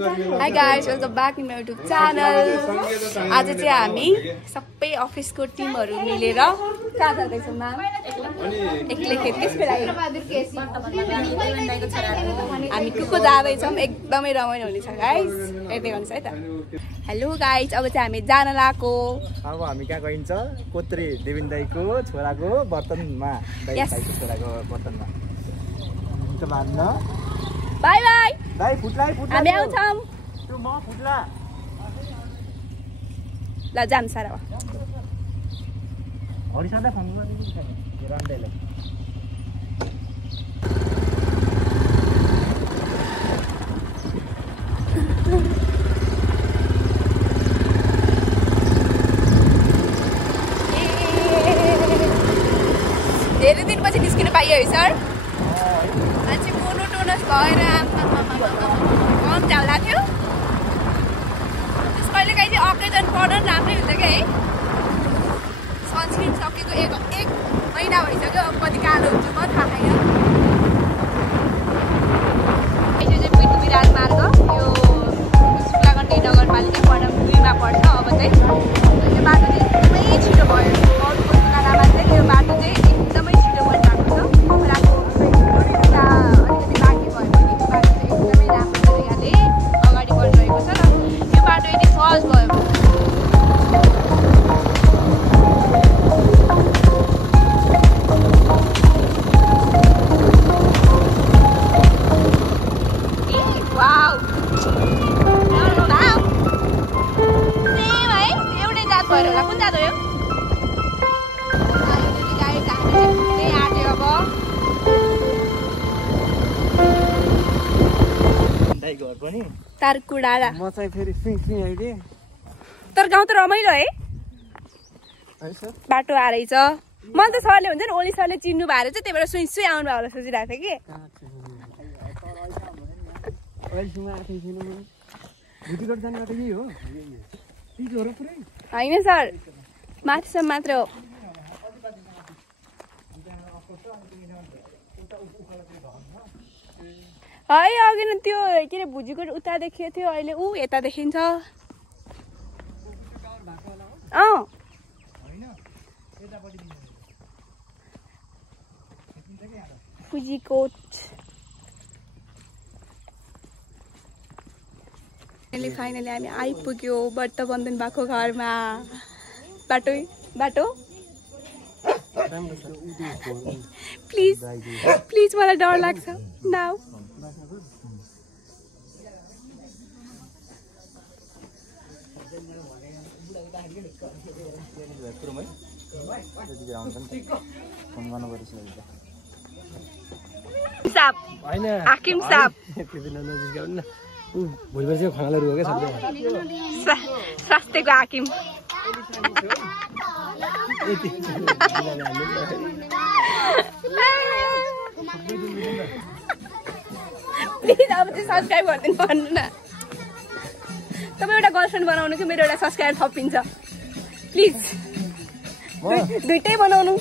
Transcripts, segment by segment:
Hi guys, welcome back in my YouTube channel. आज चाहिँ हामी सबै अफिसको टिमहरु मिलेर कहाँ जाँदैछौँ म्याम? एक्लै खेत त्यसको लागि हामी कुको जाँदैछौँ एकदमै रमाइलो हुनेछ गाइस हेर्दै गर्नुस् है त हेलो गाइस अब चाहिँ हामी जान लागेको अब हामी कहाँ गइन्छ कोत्री देविन दाइको छोराको बर्तनमा दाइको छोराको बर्तनमा त मान्न बाइ बाइ दाइ फुट्ला हामी आउँछौँ त्यो म फुट्ला ल जाम सारा हरिसन्दा फोन गरिदिनु छैन रान्दैलाई धेरै दिनपछि निस्किन पाइयो है सर मान्छे मोनोटोनस भएर कम झ्याउला थियो त्यसले कहिले अकेजन पर्न राम्रै हुन्छ क्या है सनस्क्रिन सकेको एक महिना भइसक्यो अब कति कालो हुन्छ म थाहा छैन यो चाहिँ पिटु विराट मार्ग यो सुक्लागण्डी नगरपालिका पढम 2 मा पर्छ अब चाहिँ यो बाटो चाहिँ एकदमै छिटो भयो अरूको तुलनामा चाहिँ यो बाटो चाहिँ एकदमै छिटो बनिरहेको छ खोलाको एउटा अलिकति बाँकी भयो भने यो बाटो चाहिँ एकदमै राम्रो तरिकाले अगाडि बढिरहेको छ र यो बाटो यदि सहज भयो तारकुडाला म चाहिँ फेरि सिङ आइदिए तर गाउँ त रमाइलो है बाटो आएछ मन त सरले हुन्छ नि ओली सरले चिन्नु भएर चाहिँ त्यही भएर सुई सुई आउनु भयो होला सोचिरहेको थिएँ कि होइन सर माथिसम्म मात्र हो है अघि न त्यो के अरे भुजीको उता देखिएको थियो अहिले ऊ यता देखिन्छ फुजीकोट फाइनली हामी आइपुग्यो व्रत बन्धन भएको घरमा बाटो प्लिज मलाई डर लाग्छ नाउ हाकिम साहब स्वास्थ्यको हाकिम प्लिज अब चाहिँ सब्सक्राइब गरिदिनु भन्नु न तपाईँ एउटा गर्लफ्रेन्ड बनाउनु कि मेरो एउटा सब्सक्राइब थपिन्छ प्लिज दुइटै बनाउनु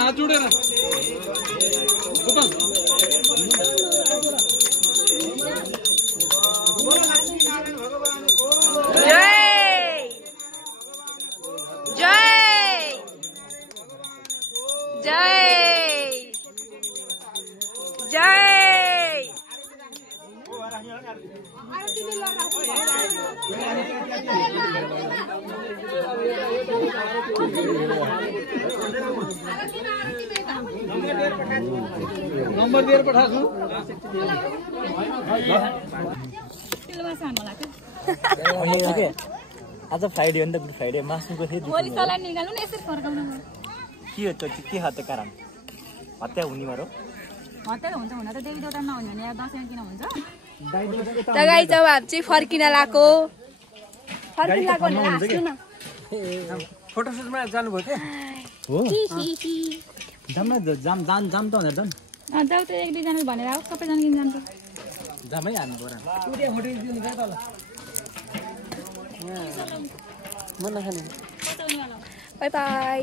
हाथ जोड़े ना जय नम्बर दिएर पठाछु आज फ्राइडे हो नि त गुड फ्राइडे मासुको थियो भोलि सलाई निकाल्नु न यसरी फर्काउनु के हो त्यो के हत्या कारण हत्या हुने भरो हत्या हुन्छ हुन त देवी देउता नहुने भने दसैँ किन हुन्छ त गाई जब हामी चाहिँ फर्किन लाग्यो फोटोसुटमा जानुभयो के हो जाम त भनेर जाम जाऊ त एक दुईजना भनेर आऊ सबैजना किन जान्छ जामै हान्नु पर्यो बाई बाई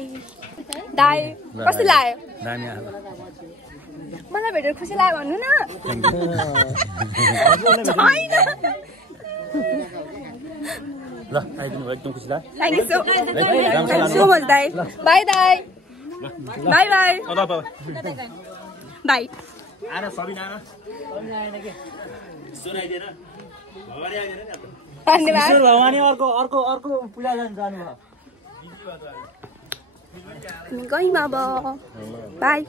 दाई कस्तो लाग्यो मलाई भेटेर खुसी लाग्यो भन्नु न ल आइदिनु भयो एकदम खुसी लाग्यो थ्याङ्क यू सो मच दाई बाई दाई बाई बाई बाई आना सबिना आना आएन के सुनाइदिएन भगवानी आइदिएन नि धन्यवाद भगवानी अर्को पूजा जानु भयो गइम अब बाई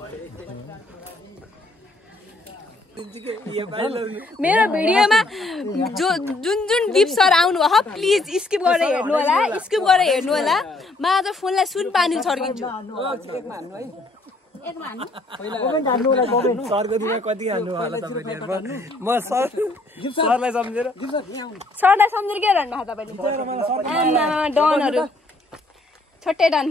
मेरो भिडियोमा जुन डिप्सहरू आउनु भयो प्लिज स्किप गरेर हेर्नु होला म आज फोनलाई सुन पानी छर्किन्छु सरलाई सम्झेर के रहनु भएको तपाईँले डनहरू छोटे डन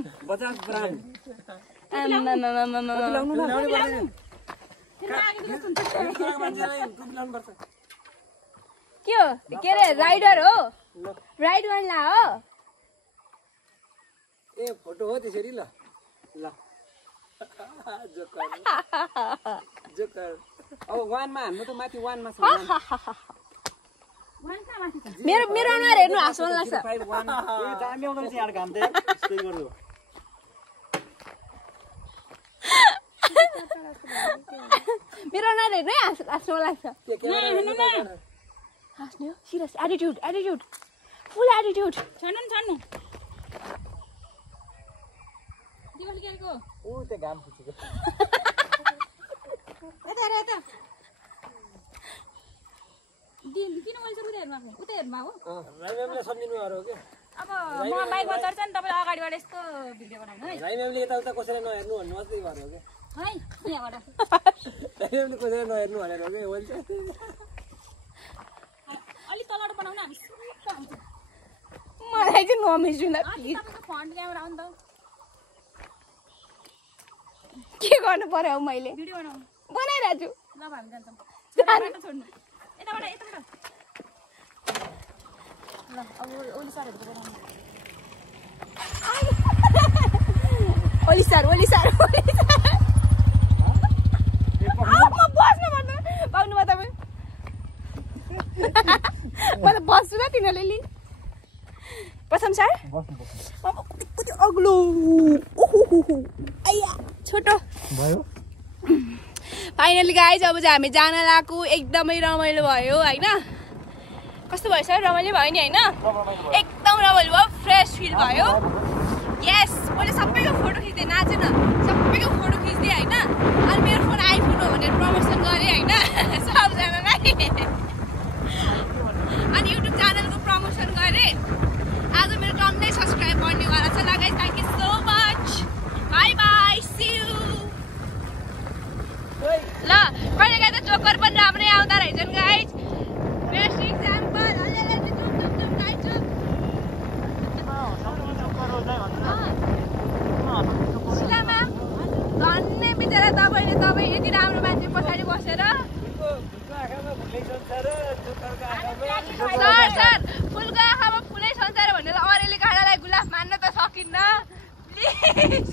के हो के अरे राइडर हो राइड गर्नला हो ए फोटो हो त्यसरी ल ल जोकर अब वानमा हान्नु त माथि वानमा छ मेरो अनुहार हेर्नु हाँस मन लाग्छ मेरो अनुहार हेर्नु है हाँस मन लाग्छ हाँस्ने हो सिरियस एटिट्युड फुल एटिट्युड छान्नु दिवाली केको ऊ त्यो घाम फुटेको यता दिन किन मैले उता हेर्नुमा हो राइमेमले सम्झिनु हो के अब म बाइकमा चढ्छ नि तपाईले अगाडिबाट यस्तो भिडियो बनाउनु है राइमेमले यताउता कसैले नहेर्नु भन्नु मात्रै गर्नु हो के है यहाँबाट राइमेमले कसैले नहेर्नु भनेर हो के हुन्छ अलि तलबाट बनाउन हामी मलाई चाहिँ नमिस्नु न प्लिज फ्रन्ट क्यामेरा आउनु त के गर्नु पर्यो अब मैले भिडियो बनाइरहेको छु ल हामी जान्छौँ छोड्नु यताबाट ल अब ओली सरहरुको बनाउनु ओली सर म बस्न भन्नु पाउनु भयो तपाईँ मलाई बस्छु न तिनीहरूले लि प्रथम सर कति अग्लो आइया छोटो भयो फाइनली गाइज अब चाहिँ हामी जान लागेको एकदमै रमाइलो भयो होइन कस्तो भयो सर रमाइलो भयो नि होइन एकदम रमाइलो भयो फ्रेस फिल भयो यस मैले सबैको फोटो खिच्दै नाचेन सबैको फोटो खिच्दै होइन अनि मेरो फोन आइफोन हो भनेर प्रमोसन गरेँ होइन सबजनालाई अनि युट्युब च्यानलको प्रमोसन गरेँ आज मेरो टन्नै सब्सक्राइब गर्नेवाला छ ल guys thank you so much bye bye see you ल कहिले काहीँ त जोकर पनि राम्रै आउँदा रहेछन् गाइज बेस्ट इक्जाम्पल शिलामा धन्य बिचरा तपाईँ यति राम्रो मान्छे पछाडि बसेर सर फुलको आँखामा फुलै संसार भनेर अरेली काँडालाई गुलाब मान्न त सकिन्न प्लिज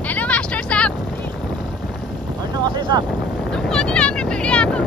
हेलो मास्टर साहब असै छ कति राम्रो भिडियो आएको